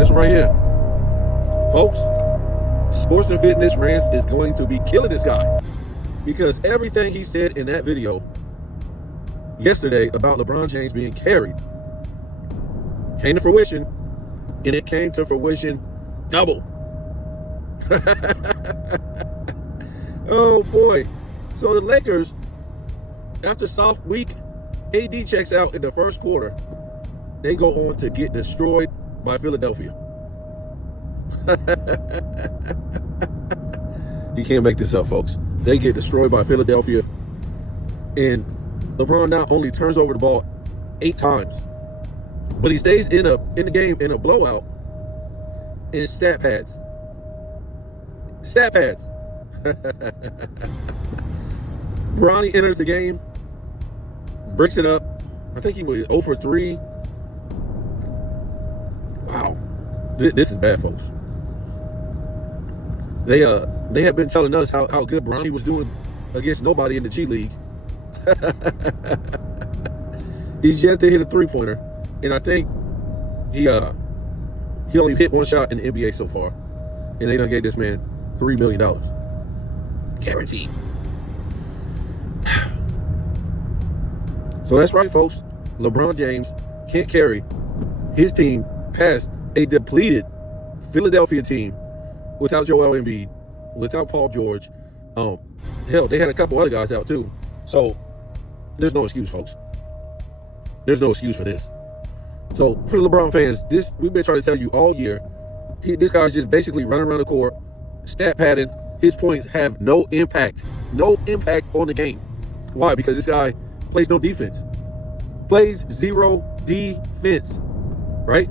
this one right here. Folks, Sports and Fitness Rants is going to be killing this guy because everything he said in that video yesterday about LeBron James being carried came to fruition, and it came to fruition double. Oh boy. So the Lakers, after soft week, AD checks out in the first quarter. They go on to get destroyed by Philadelphia. You can't make this up, folks. They get destroyed by Philadelphia. And LeBron not only turns over the ball 8 times, but he stays in the game in a blowout in stat pads. Stat pads. Bronny enters the game, breaks it up. I think he was 0 for 3. Wow. This is bad, folks. They have been telling us how good Bronny was doing against nobody in the G League. He's yet to hit a 3-pointer, and I think he only hit 1 shot in the NBA so far, and they done gave this man $3 million guaranteed. So that's right, folks. LeBron James can't carry his team past a depleted Philadelphia team without Joel Embiid, without Paul George. Hell, they had a couple other guys out too. So there's no excuse, folks. There's no excuse for this. So for the LeBron fans, we've been trying to tell you all year, this guy's just basically running around the court, stat padding. His points have no impact on the game. Why? Because this guy plays no defense. Plays zero defense, right?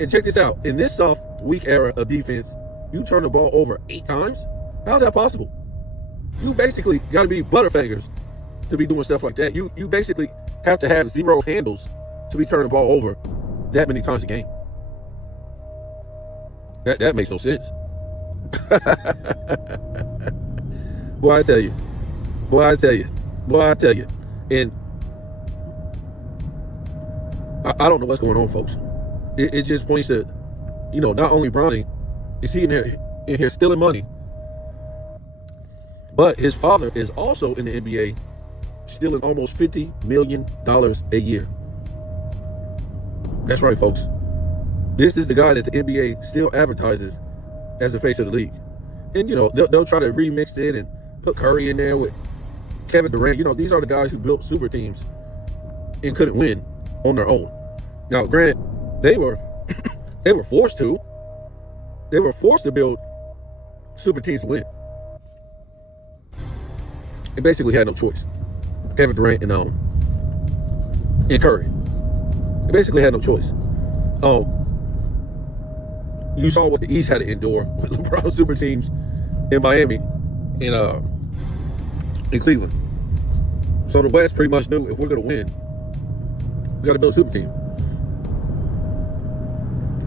And check this out. In this soft, weak era of defense, you turn the ball over 8 times? How's that possible? You basically got to be butterfingers to be doing stuff like that. You basically have to have 0 handles to be turning the ball over that many times a game. That makes no sense. Boy, I tell you. And I don't know what's going on, folks. It just points to, not only Bronny is he in here stealing money, but his father is also in the NBA stealing almost $50 million a year. That's right, folks. This is the guy that the NBA still advertises as the face of the league. And, they'll try to remix it and put Curry in there with Kevin Durant. These are the guys who built super teams and couldn't win on their own. Now, granted, they were forced to. They were forced to build super teams to win. They basically had no choice. Kevin Durant and Curry. They basically had no choice. You saw what the East had to endure with LeBron super teams in Miami and in Cleveland. So the West pretty much knew if we're going to win, we got to build a super team.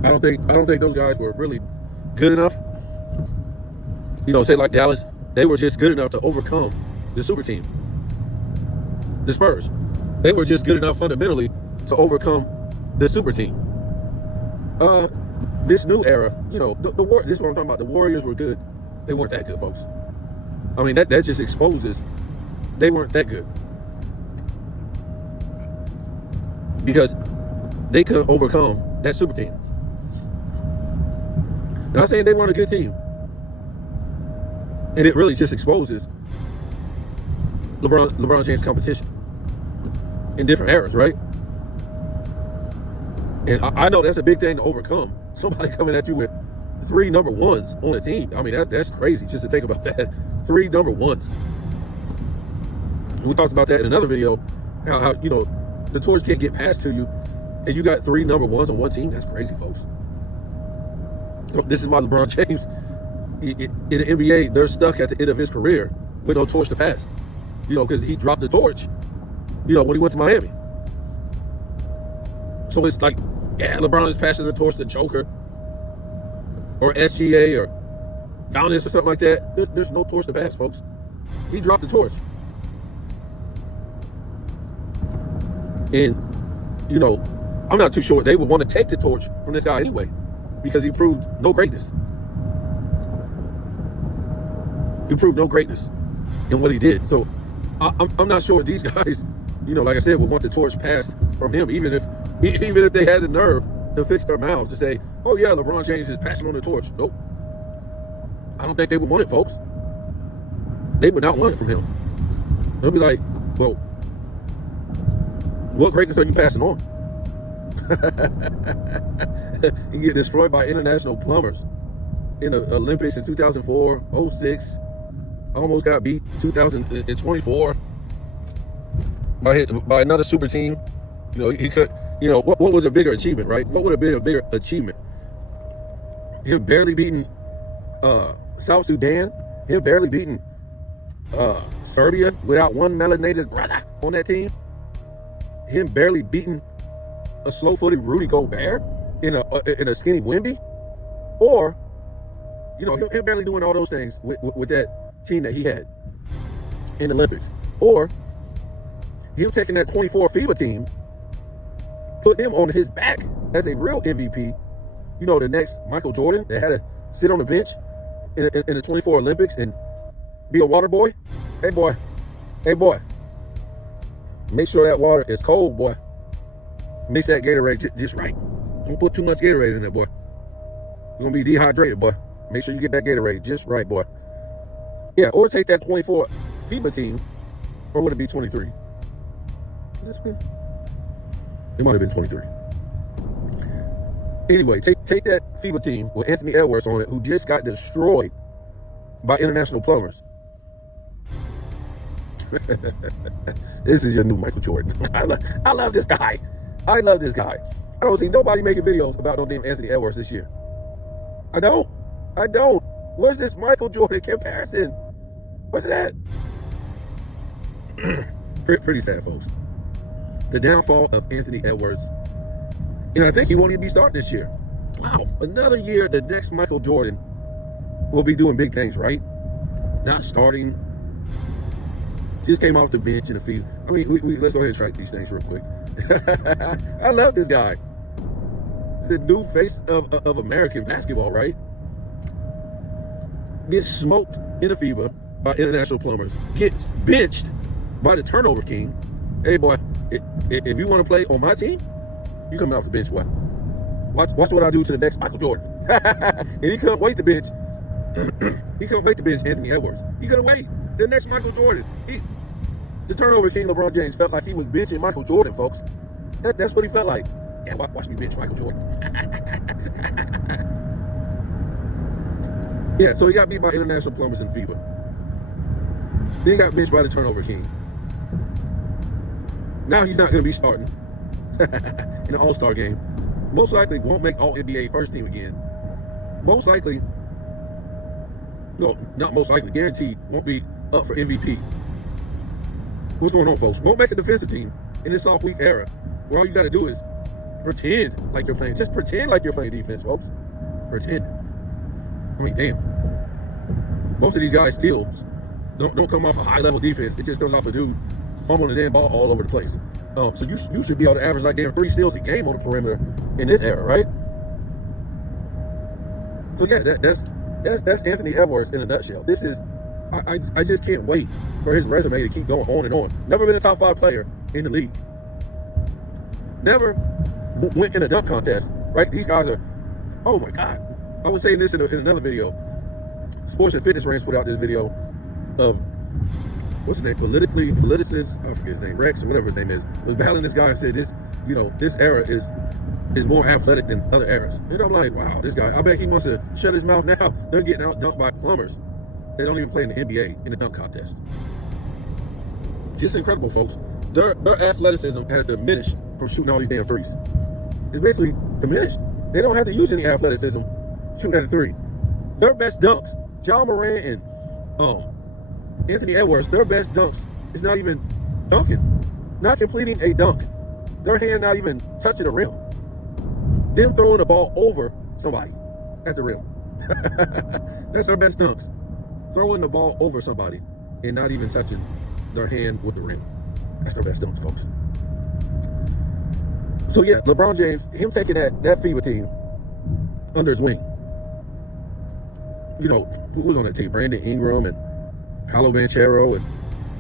I don't think those guys were really good enough. Say like Dallas, they were just good enough to overcome the super team. The Spurs, they were just good enough fundamentally to overcome the super team. This new era, this is what I'm talking about. The Warriors were good. They weren't that good, folks. I mean, that just exposes they weren't that good. Because they couldn't overcome that super team. Not saying they weren't a good team. And it really just exposes LeBron James' competition in different eras, right? And I know that's a big thing to overcome. Somebody coming at you with 3 number 1s on a team. I mean, that's crazy just to think about that. 3 number 1s. We talked about that in another video. How the torch can't get passed to you, and you got 3 number 1s on one team. That's crazy, folks. This is why LeBron James, in the NBA, they're stuck at the end of his career with no torch to pass. Because he dropped the torch, when he went to Miami. So it's like, yeah, LeBron is passing the torch to Joker or SGA or Giannis or something like that. There's no torch to pass, folks. He dropped the torch. And, I'm not too sure they would want to take the torch from this guy anyway. because he proved no greatness. He proved no greatness in what he did. So I'm not sure these guys, like I said, would want the torch passed from him, even if they had the nerve to fix their mouths to say, oh yeah, LeBron James is passing on the torch. Nope. I don't think they would want it, folks. They would not want it from him. They'll be like, well, what greatness are you passing on? You get destroyed by international plumbers in the Olympics in 2004, 06. Almost got beat 2024 by another super team. He could. What was a bigger achievement, right? What would have been a bigger achievement? Him barely beating South Sudan. Him barely beating Serbia without one melanated brother on that team. Him barely beating a slow-footed Rudy Gobert in a skinny Wemby, or him barely doing all those things with that team that he had in the Olympics, or him taking that 24 FIBA team, put them on his back as a real MVP. The next Michael Jordan that had to sit on the bench in the 24 Olympics and be a water boy. Hey boy, make sure that water is cold, boy. Mix that Gatorade just right. Don't put too much Gatorade in there, boy. You're gonna be dehydrated, boy. Make sure you get that Gatorade just right, boy. Yeah, or take that 24 FIBA team, or would it be 23? It might have been 23. Anyway, take that FIBA team with Anthony Edwards on it, who just got destroyed by international plumbers. This is your new Michael Jordan. I love this guy. I love this guy. I don't see nobody making videos about no damn Anthony Edwards this year. I don't. Where's this Michael Jordan comparison? What's that? Pretty sad, folks. The downfall of Anthony Edwards. I think he won't even be starting this year. Wow. Another year, the next Michael Jordan will be doing big things, right? Not starting. Just came off the bench in the field. I mean, let's go ahead and track these things real quick. I love this guy. He's the new face of American basketball, right? Gets smoked in the FIBA by international plumbers. Gets benched by the turnover king. Hey, boy, if you want to play on my team, you come off the bench, boy. Watch what I do to the next Michael Jordan. And he couldn't wait to bench. He couldn't wait to bench Anthony Edwards. He couldn't wait. The next Michael Jordan. The turnover king, LeBron James, felt like he was benching Michael Jordan, folks. That's what he felt like. Yeah, watch me bench Michael Jordan. Yeah, so he got beat by international plumbers in FIBA. Then he got benched by the turnover king. Now he's not going to be starting in an all-star game. Most likely won't make all-NBA first team again. Most likely, no, not most likely, guaranteed won't be up for MVP. What's going on, folks? Won't make a defensive team in this soft week era, where all you got to do is pretend like you're playing. Just pretend like you're playing defense, folks. Pretend. I mean, damn. Most of these guys still don't come off a high-level defense. It just comes off a dude fumbling the damn ball all over the place. So you should be able to average like damn 3 steals a game on the perimeter in this era, right? So yeah, that's Anthony Edwards in a nutshell. This is I just can't wait for his resume to keep going on and on. Never been a top 5 player in the league. Never went in a dunk contest, right? These guys are, oh my God. I was saying this in another video. Sports and Fitness Rants put out this video of, what's his name, politicist, I forget his name, Rex or whatever his name is, was battling this guy and said this era is more athletic than other eras. And I'm like, wow, this guy, I bet he wants to shut his mouth now. They're getting out dunked by plumbers. They don't even play in the NBA in the dunk contest. Just incredible, folks. Their athleticism has diminished from shooting all these damn threes. It's basically diminished. They don't have to use any athleticism shooting at a three. Their best dunks, John Moran and Anthony Edwards, their best dunks is not even dunking, not completing a dunk. Their hand not even touching the rim. Them throwing the ball over somebody at the rim. That's their best dunks. Throwing the ball over somebody and not even touching their hand with the rim. That's their best dunks, folks. So yeah, LeBron James, him taking that FIBA team, under his wing. You know, who was on that team? Brandon Ingram and Paolo Banchero and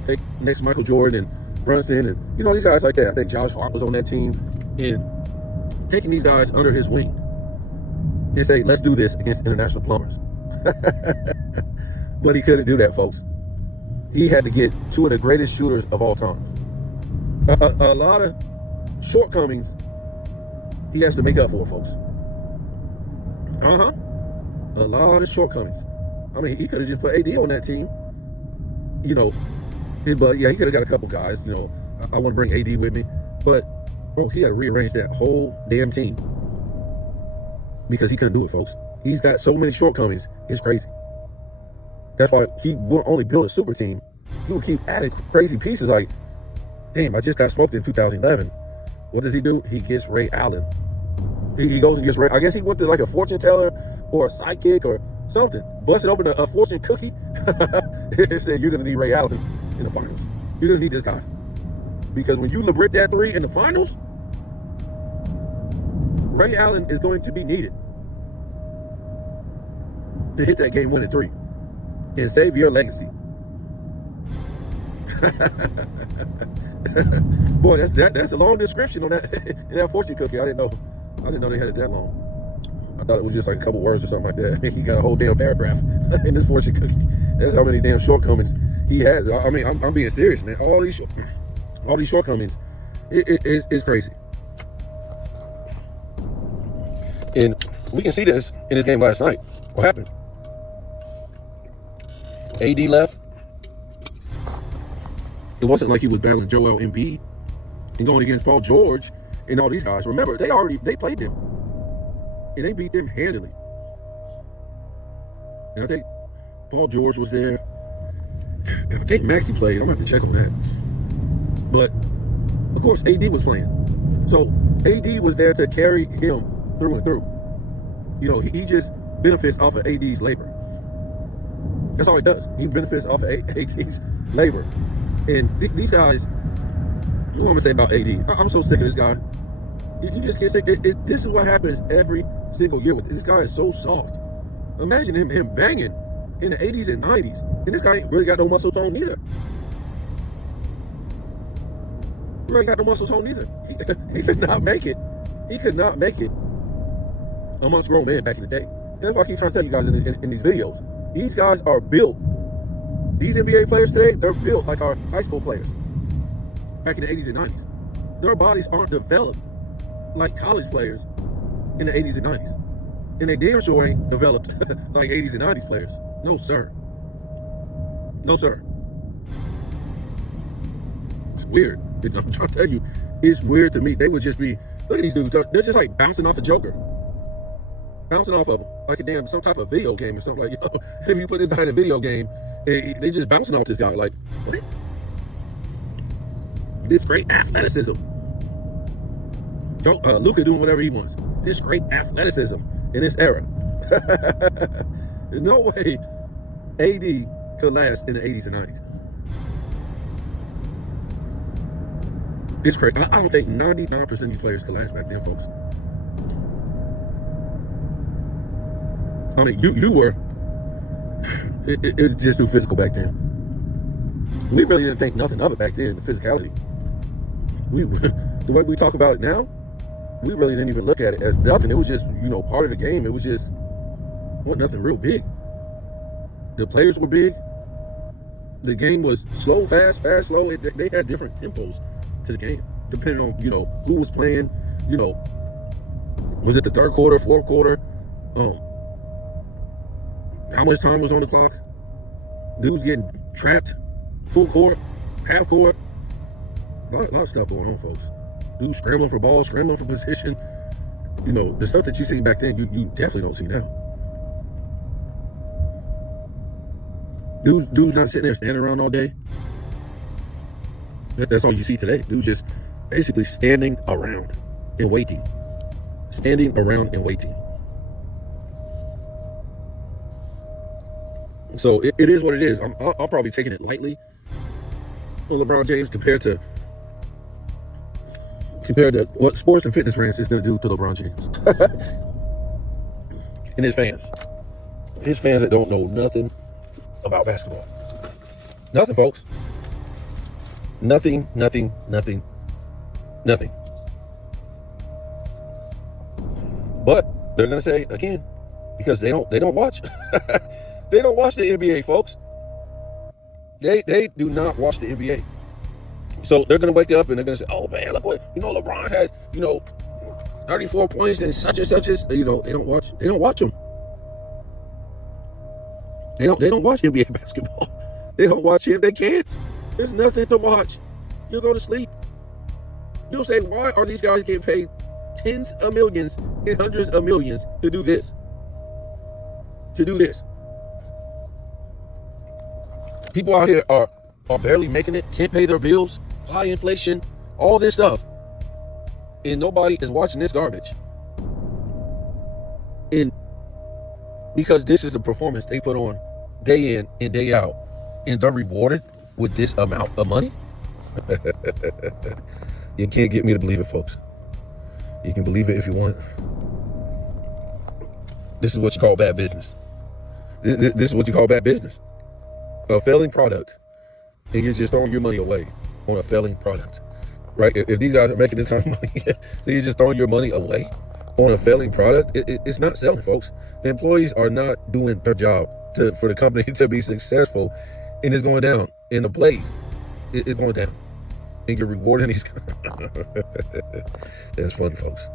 fake next Michael Jordan and Brunson and, you know, these guys like that. I think Josh Hart was on that team. And taking these guys under his wing and say, let's do this against international plumbers. But he couldn't do that, folks. He had to get two of the greatest shooters of all time. A lot of shortcomings he has to make up for, folks. A lot of shortcomings. I mean, he could have just put AD on that team. You know, but yeah, he could have got a couple guys. You know, I want to bring AD with me. But, bro, he had to rearrange that whole damn team because he couldn't do it, folks. He's got so many shortcomings. It's crazy. That's why he won't only build a super team. He will keep adding crazy pieces like, damn, I just got smoked in 2011. What does he do? He gets Ray Allen. He goes and gets Ray. I guess he went to like a fortune teller or a psychic or something. Busted open a fortune cookie and said, you're going to need Ray Allen in the finals. You're going to need this guy. Because when you liberate that three in the finals, Ray Allen is going to be needed to hit that game-winning three and save your legacy. Boy, that's a long description on that in that fortune cookie. I didn't know they had it that long. I thought it was just like a couple words or something like that. He got a whole damn paragraph in this fortune cookie. That's how many damn shortcomings he has. I mean, I'm being serious, man. All these shortcomings, it's crazy. And we can see this in his game last night. What happened? AD left. It wasn't like he was battling Joel Embiid and going against Paul George and all these guys. Remember, they played them. And they beat them handily. And I think Paul George was there. And I think Maxey played. I'm going to have to check on that. But, of course, AD was playing. So, AD was there to carry him through and through. You know, he just benefits off of AD's labor. That's all he does. He benefits off of AD's labor. And these guys, what am I going to say about AD? I'm so sick of this guy. You just get sick. This is what happens every single year with this guy. Is so soft. Imagine him banging in the 80s and 90s. And this guy ain't really got no muscle tone either. Really got no muscle tone either. He could not make it. He could not make it amongst grown men back in the day. And that's why I keep trying to tell you guys in these videos. These guys are built. These NBA players today, they're built like our high school players back in the 80s and 90s. Their bodies aren't developed like college players in the 80s and 90s. And they damn sure ain't developed like 80s and 90s players. No, sir. No, sir. It's weird. I'm trying to tell you, it's weird to me. They would just be, look at these dudes. They're just like bouncing off the Joker. Bouncing off of him. Like a damn, some type of video game or something. Like, yo, if you put this guy in a video game, they just bouncing off this guy. Like, what? This great athleticism. Luka doing whatever he wants. This great athleticism in this era. There's no way AD could last in the 80s and 90s. It's crazy. I don't think 99% of these players could last back then, folks. I mean, you were. It was just too physical back then. We really didn't think nothing of it back then, the physicality. The way we talk about it now, we really didn't even look at it as nothing. It was just, part of the game. It was just, nothing real big. The players were big. The game was slow, fast, slow. They had different tempos to the game, depending on, who was playing, was it the third quarter, fourth quarter? How much time was on the clock? Dudes getting trapped, full court, half court. A lot of stuff going on, folks. Dudes scrambling for balls, scrambling for position. The stuff that you see back then, you definitely don't see now. Dudes not sitting there standing around all day. That's all you see today. Dudes just basically standing around and waiting. Standing around and waiting. So it is what it is. I'll probably taking it lightly on LeBron James compared to what sports and fitness brands is going to do to LeBron James. and his fans. His fans that don't know nothing about basketball. Nothing, folks. Nothing. But they're gonna say again, because they don't watch. They don't watch the NBA, folks. They do not watch the NBA. So they're gonna wake up and they're gonna say, "Oh man, look what LeBron had, 34 points and such and such as." They don't watch them. They don't watch NBA basketball. They don't watch him. They can't. There's nothing to watch. You'll go to sleep. You'll say, "Why are these guys getting paid tens of millions and hundreds of millions to do this?" People out here are barely making it, can't pay their bills, high inflation, all this stuff. And nobody is watching this garbage. And because this is a performance they put on day in and day out, and they're rewarded with this amount of money. You can't get me to believe it, folks. You can believe it if you want. This is what you call bad business. This is what you call bad business. A failing product, and you're just throwing your money away on a failing product, right? If these guys are making this kind of money, so you're just throwing your money away on a failing product. It's not selling, folks. The employees are not doing their job for the company to be successful, and it's going down in the blaze. It's going down, and you're rewarding these guys. That's funny, folks.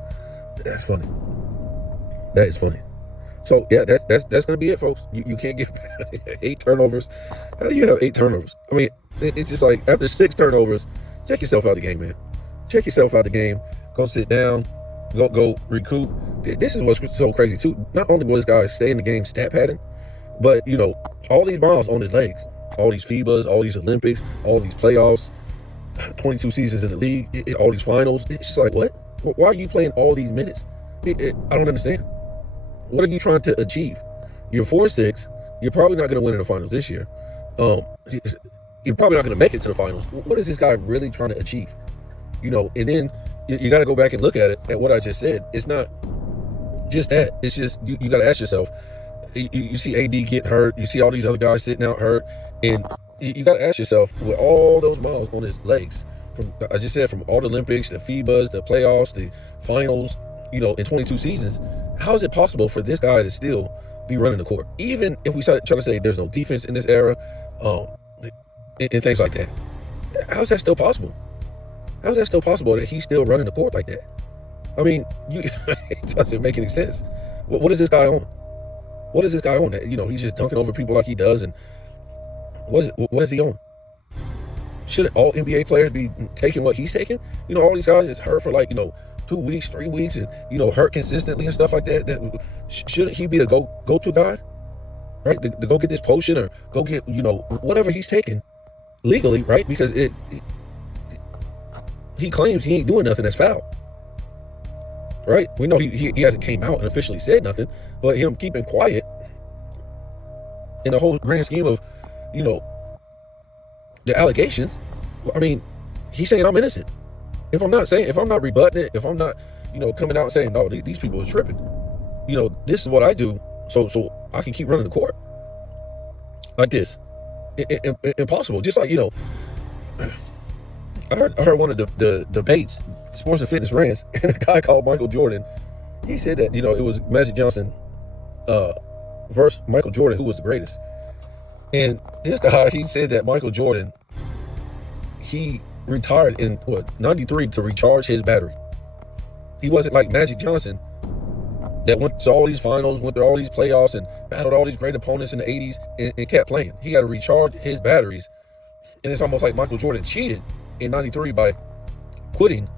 That's funny. That is funny. So yeah, that's gonna be it, folks. You can't get 8 turnovers. How do you have 8 turnovers? I mean, it's just like after 6 turnovers, check yourself out of the game, man. Check yourself out of the game. Go sit down. Go recoup. This is what's so crazy too. Not only will this guy stay in the game stat pattern, but all these miles on his legs, all these FIBAs, all these Olympics, all these playoffs, 22 seasons in the league, all these finals. It's just like, what? Why are you playing all these minutes? I don't understand. What are you trying to achieve? You're 4-6. You're probably not going to win in the finals this year. You're probably not going to make it to the finals. What is this guy really trying to achieve? And then you got to go back and look at what I just said. It's not just that. It's just you got to ask yourself. You see AD get hurt. You see all these other guys sitting out hurt, and you got to ask yourself, with all those miles on his legs, I just said, from all the Olympics, the FIBAs, the playoffs, the finals, in 22 seasons. How is it possible for this guy to still be running the court? Even if we try to say there's no defense in this era, and things like that. How is that still possible? How is that still possible that he's still running the court like that? I mean, it doesn't make any sense. What is this guy on? What is this guy on? That he's just dunking over people like he does, and what is he on? Should all NBA players be taking what he's taking? All these guys is hurt for 2 weeks, 3 weeks, and hurt consistently and stuff like that. Shouldn't he be the go-to guy, right? To go get this potion or go get whatever he's taking legally, right? Because he claims he ain't doing nothing that's foul, right? We know he hasn't came out and officially said nothing, but him keeping quiet in the whole grand scheme of the allegations. I mean, he's saying I'm innocent. If I'm not rebutting it, if I'm not, coming out and saying, no, these people are tripping, this is what I do, so I can keep running the court like this. Impossible. Just like, I heard one of the debates, Sports and Fitness Rants, and a guy called Michael Jordan, he said that, it was Magic Johnson versus Michael Jordan, who was the greatest. And this guy, he said that Michael Jordan, he retired in 93 to recharge his battery. He wasn't like Magic Johnson that went to all these finals, went through all these playoffs, and battled all these great opponents in the 80s and kept playing. He got to recharge his batteries. And it's almost like Michael Jordan cheated in 93 by quitting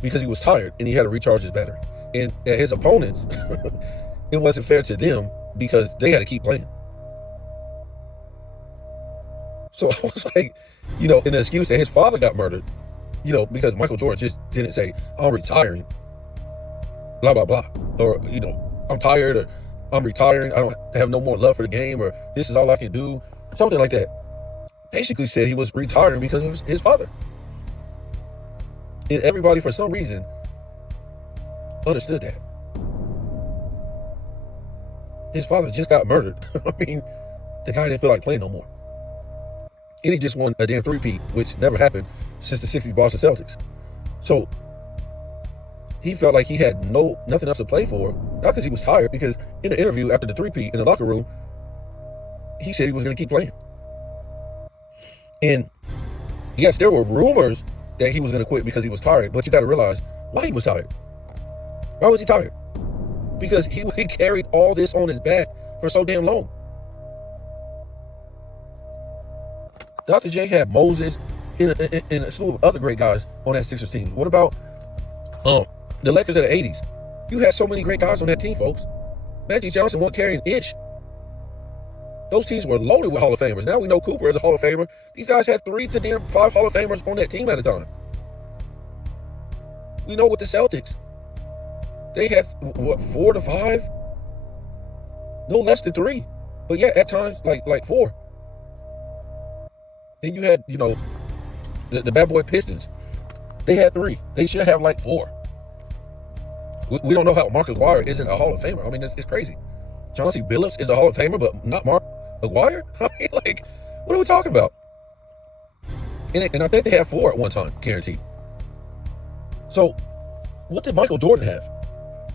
because he was tired and he had to recharge his battery. And his opponents, it wasn't fair to them because they had to keep playing. So I was like, in the excuse that his father got murdered, because Michael Jordan just didn't say, I'm retiring, blah, blah, blah. Or, I'm tired, or I'm retiring, I don't have no more love for the game, or this is all I can do. Something like that. Basically said he was retiring because of his father. And everybody, for some reason, understood that. His father just got murdered. I mean, the guy didn't feel like playing no more. And he just won a damn three-peat, which never happened since the 60s Boston Celtics. So he felt like he had nothing else to play for, not because he was tired, because in the interview after the three-peat in the locker room, he said he was going to keep playing. And yes, there were rumors that he was going to quit because he was tired, but you got to realize why he was tired. Why was he tired? Because he carried all this on his back for so damn long. Dr. J had Moses and a slew of other great guys on that Sixers team. What about the Lakers of the 80s? You had so many great guys on that team, folks. Magic Johnson won't carry an inch. Those teams were loaded with Hall of Famers. Now we know Cooper is a Hall of Famer. These guys had 3 to damn 5 Hall of Famers on that team at a time. We know with the Celtics, they had, 4 to 5? No less than 3. But yeah, at times, like 4. Then you had, the bad boy Pistons. They had 3. They should have like 4. We don't know how Mark Aguirre isn't a Hall of Famer. I mean, it's crazy. Chauncey Billups is a Hall of Famer, but not Mark Aguirre? I mean, what are we talking about? And I think they had 4 at one time, guaranteed. So, what did Michael Jordan have?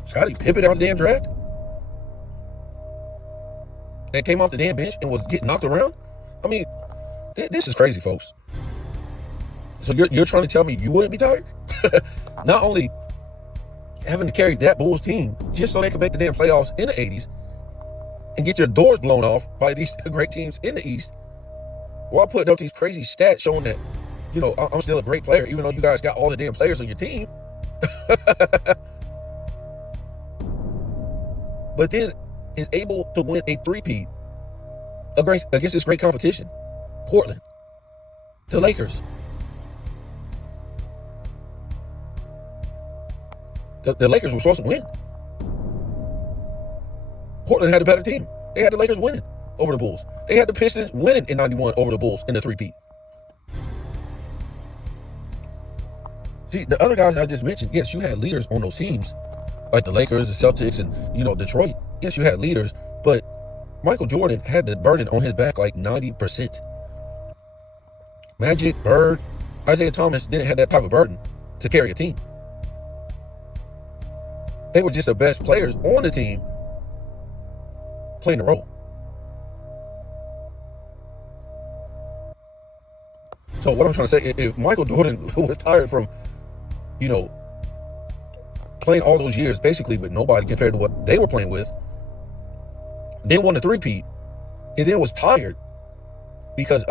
Scottie Pippen out of the damn draft? And came off the damn bench and was getting knocked around? I mean, this is crazy, folks. So you're trying to tell me you wouldn't be tired? Not only having to carry that Bulls team just so they could make the damn playoffs in the 80s and get your doors blown off by these great teams in the East, while putting up these crazy stats showing that, I'm still a great player, even though you guys got all the damn players on your team. But then is able to win a three-peat against this great competition. Portland, the Lakers. The Lakers were supposed to win. Portland had a better team. They had the Lakers winning over the Bulls. They had the Pistons winning in 91 over the Bulls in the three-peat. See, the other guys I just mentioned, yes, you had leaders on those teams, like the Lakers, the Celtics, and, Detroit. Yes, you had leaders, but Michael Jordan had the burden on his back like 90%. Magic, Bird, Isaiah Thomas didn't have that type of burden to carry a team. They were just the best players on the team playing the role. So what I'm trying to say, if Michael Jordan was tired from, playing all those years basically with nobody compared to what they were playing with, then won the three-peat, and then was tired because,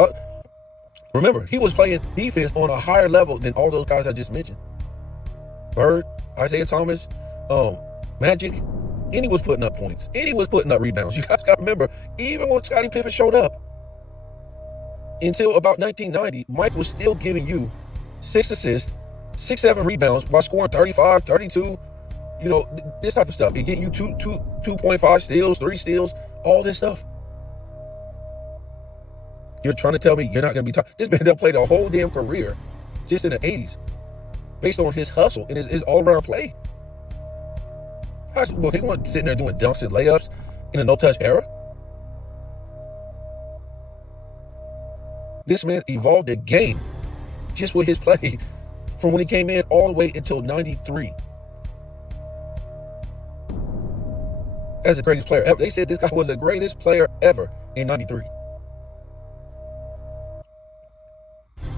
remember, he was playing defense on a higher level than all those guys I just mentioned. Bird, Isaiah Thomas, Magic, and he was putting up points, and he was putting up rebounds. You guys got to remember, even when Scottie Pippen showed up, until about 1990, Mike was still giving you 6 assists, 6-7 rebounds while scoring 35, 32, this type of stuff. And getting you 2.5 steals, 3 steals, all this stuff. You're trying to tell me you're not going to be tired? This man done played a whole damn career just in the 80s based on his hustle and his all-around play. Well, he wasn't sitting there doing dunks and layups in a no-touch era. This man evolved the game just with his play from when he came in all the way until 93. As the greatest player ever. They said this guy was the greatest player ever in 93.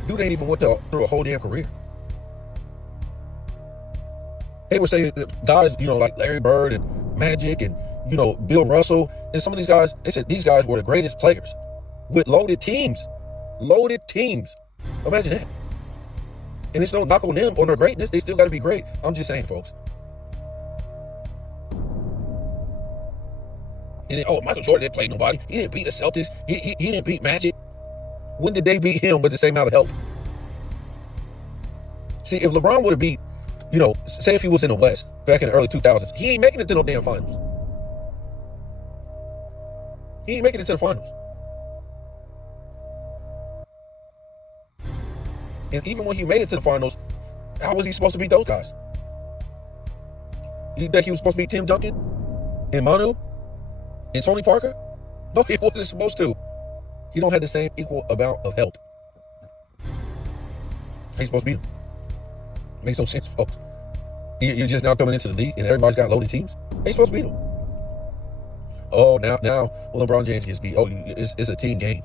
Dude ain't even went through a whole damn career. They were saying that guys, like Larry Bird and Magic and, Bill Russell and some of these guys, they said these guys were the greatest players with loaded teams. Loaded teams. Imagine that. And it's no knock on them on their greatness. They still got to be great. I'm just saying, folks. And then, Michael Jordan didn't play nobody. He didn't beat the Celtics. He didn't beat Magic. When did they beat him with the same amount of help? See, if LeBron would have beat, say if he was in the West back in the early 2000s, he ain't making it to no damn finals. He ain't making it to the finals. And even when he made it to the finals, how was he supposed to beat those guys? You think he was supposed to beat Tim Duncan and Manu And Tony Parker? No, he wasn't supposed to. He don't have the same equal amount of help. He's supposed to beat him. Makes no sense, folks. You're just now coming into the league and everybody's got loaded teams. He's supposed to beat him. Oh, now when LeBron James gets beat, it's a team game.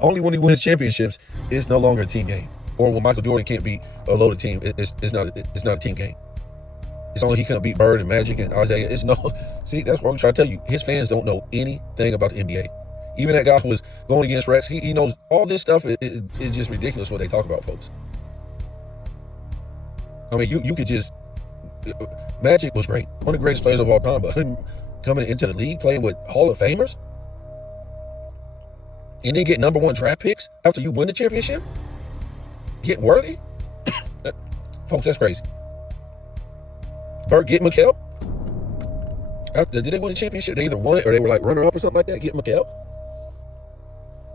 Only when he wins championships, it's no longer a team game. Or when Michael Jordan can't beat a loaded team, it's not a team game. It's only he couldn't beat Bird and Magic and Isaiah. See, that's what I'm trying to tell you. His fans don't know anything about the NBA. Even that guy who was going against Rex, he knows all this stuff. It's just ridiculous what they talk about, folks. I mean, you could just... Magic was great. One of the greatest players of all time, but him coming into the league, playing with Hall of Famers, and then get #1 draft picks after you win the championship? Get Worthy? Folks, that's crazy. Bird get McHale? Did they win the championship? They either won it or they were like runner-up or something like that. Get McHale?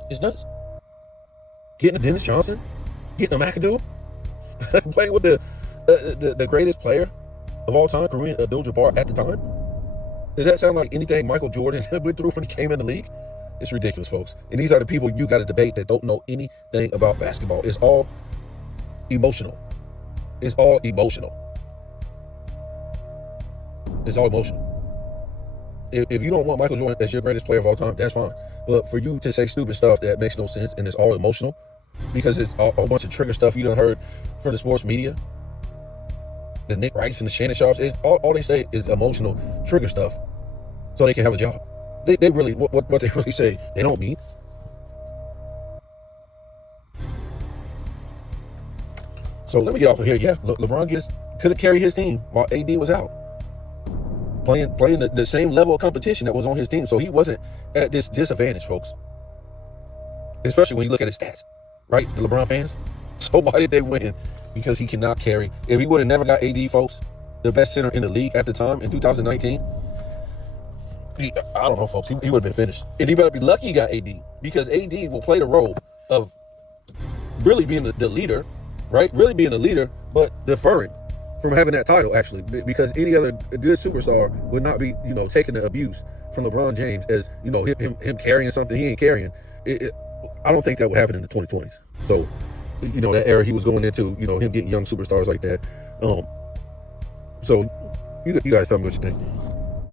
It's nuts. Getting a Dennis Johnson? Getting a McAdoo? Playing with the greatest player of all time, Kareem Abdul-Jabbar at the time? Does that sound like anything Michael Jordan went through when he came in the league? It's ridiculous, folks. And these are the people you got to debate that don't know anything about basketball. It's all emotional. It's all emotional. It's all emotional. If you don't want Michael Jordan as your greatest player of all time, that's fine. But for you to say stupid stuff that makes no sense and it's all emotional, because it's a whole bunch of trigger stuff you done heard from the sports media, the Nick Wrights and the Shannon Sharps, all they say is emotional trigger stuff so they can have a job. They really, what they really say, they don't mean. So let me get off of here. Yeah, LeBron could have carried his team while AD was out. Playing the same level of competition that was on his team. So he wasn't at this disadvantage, folks. Especially when you look at his stats, right? The LeBron fans. So why did they win? Because he cannot carry. If he would have never got AD, folks, the best center in the league at the time in 2019, I don't know, folks. He would have been finished. And he better be lucky he got AD, because AD will play the role of really being the leader, right? Really being the leader, but deferring from having that title, actually, because any other good superstar would not be, taking the abuse from LeBron James as, him carrying something he ain't carrying. I don't think that would happen in the 2020s. So, that era he was going into, him getting young superstars like that. So, you guys tell me what you think.